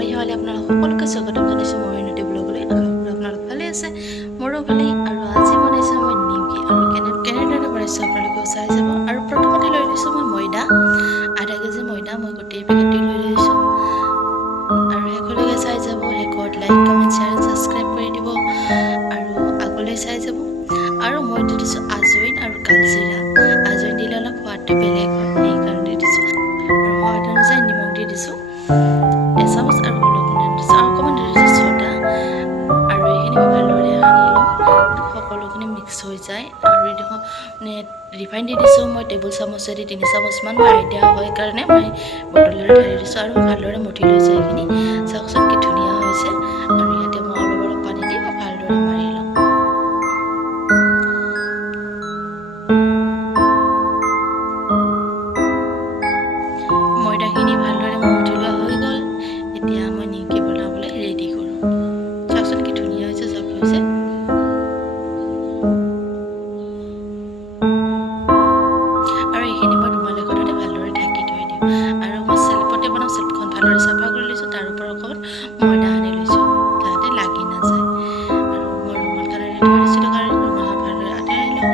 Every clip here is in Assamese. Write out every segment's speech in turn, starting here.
মই শেৱালি আপোনালোক সকলোকে স্বাগতম জনাইছোঁ মোৰ নতুন ব্লগলৈ। আপোনালোক ভালে আছে, মোৰো ভালেই। আৰু আজি বনাইছোঁ মই নিমকি আৰু কেনেদৰে বনাইছোঁ আপোনালোকেও চাই যাব। আৰু প্ৰথমতে লৈ লৈছোঁ মই ময়দা, আধা কেজি ময়দা মই গোটেই পেকেটটো লৈ লৈছোঁ। আৰু শেষলৈকে চাই যাব, শেষত লাইক কমেণ্ট শ্বেয়াৰ ছাবস্ক্ৰাইব কৰি দিব আৰু আগলৈ চাই যাব। আৰু মই দি দিছোঁ আজৱইন আৰু কালজিৰা। আজৱইন দিলে অলপ সোৱাদটো বেলেগ হয়, সেইকাৰণে দিছোঁ। আৰু সোৱাদ অনুযায়ী নিমখ দি দিছোঁ, এচামুচ আৰু অলপমান দিছোঁ আৰু অকণমান দি দিছোঁ চ'দা। আৰু এইখিনি মই ভালদৰে সানি ল'ম, সকলোখিনি মিক্স হৈ যায়। আৰু মানে ৰিফাইন দি দিছোঁ মই টেবুল চামুচেদি 3 চামুচমান, মই আইডিয়া হয় কাৰণে মই বটলেৰে ঢালি দিছোঁ। আৰু ভালদৰে মঠি লৈছোঁ এইখিনি, চাওকচোন কি ধুনীয়া হৈছে। আৰু ইয়াতে মই অলপ পানী দি মই ভালদৰে মাৰি ল'ম। ময়দাখিনি ভালদৰে মঠি লোৱা হৈ গ'ল। এতিয়া মই নিমকি বনাবলৈ ৰেডি কৰোঁ। চাওকচোন কি ধুনীয়া হৈছে, চব হৈছে। আৰু এইখিনি মই ৰুমাল এখনতে ভালদৰে ঢাকি থৈ দিওঁ। আৰু মই চেল্ফতে বনাওঁ, চেল্ফখন ভালদৰে চাফা কৰি লৈছোঁ, তাৰ ওপৰত অকণমান ময়দা সানি লৈছোঁ যাতে লাগি নাযায়। আৰু মই ৰুমালখনেৰে থৈ দিছিলোঁ কাৰণে ৰুমালখন ভালদৰে আঁতৰাই লওঁ।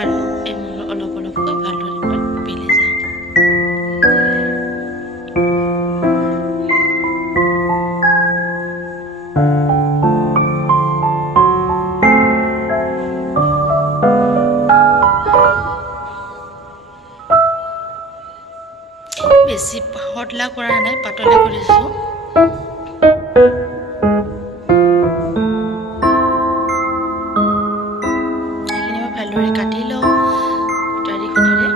আৰু এই অলপকৈ ভালদৰে মই বেলি যাওঁ। বেছি পাতলা কৰা নাই, পাতলা কৰিছোঁ। এইখিনি মই ভালদৰে কাটি লওঁ কটাৰীখনেৰে।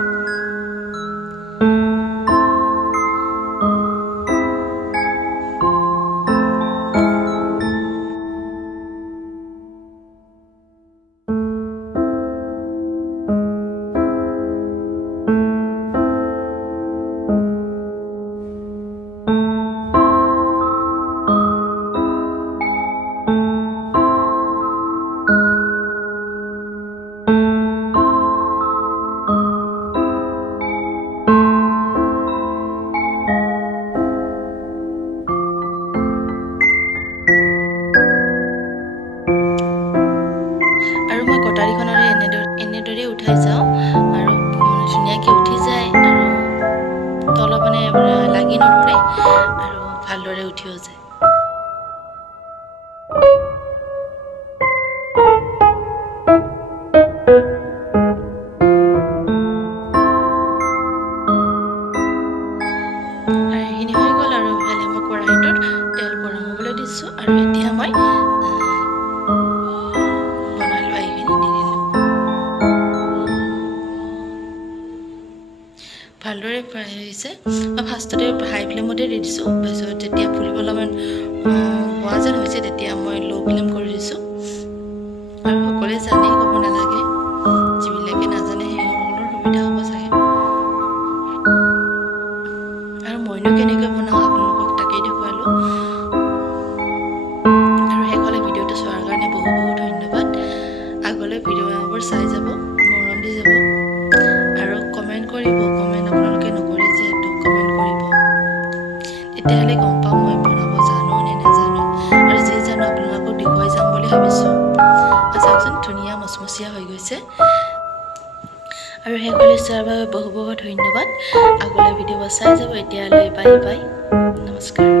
আৰু মই কটাৰীখনেৰে এনেদৰে উঠাই যাওঁ আৰু ধুনীয়াকৈ উঠি যায়। আৰু তলত মানে লাগি নধৰে আৰু ভালদৰে উঠিও যায়। আৰু এইখিনি হৈ গ'ল। আৰু ইফালে মই কেৰাহীটোত তেল গৰম হ'বলৈ দিছোঁ। আৰু এতিয়া মই বনাই লোৱা এইখিনি দি দিলোঁ। ভালদৰে ফ্ৰাই হৈছে। মই ফাৰ্ষ্টতে হাই ফ্লেমতে দি দিছোঁ, তাৰপিছত যেতিয়া ফুলিবলৈ অলপমান হোৱা যেন হৈছে তেতিয়া মই ল' ফ্লেম কৰি দিছোঁ। আৰু সকলোৱে জানেই, ক'ব নালাগে, যিবিলাকে নাজানে সেইসকলৰ সুবিধা হ'ব চাগে। আৰু মইনো কেনেকৈ বনাওঁ আপোনালোকক তাকেই দেখুৱালোঁ। আৰু শেষলৈ ভিডিঅ'টো চোৱাৰ কাৰণে বহুত ধন্যবাদ। আগলৈ ভিডিঅ'বোৰ চাই যাব, মৰম দি যাব আৰু কমেণ্ট কৰিব। কমেণ্ট আপোনালোকে নকৰে যিহেতু কমেণ্ট কৰিব, তেতিয়াহ'লে গম পাম মই বনাব জানো নে নাজানো। আৰু যি জানো আপোনালোকক দেখুৱাই যাম বুলি ভাবিছোঁ। চাওকচোন ধুনীয়া মচমচীয়া হৈ গৈছে। আৰু শেষলৈ চোৱাৰ বাবে বহুত ধন্যবাদ। আগলৈ ভিডিঅ'বোৰ চাই যাব। এতিয়ালৈ বাই বাই, নমস্কাৰ।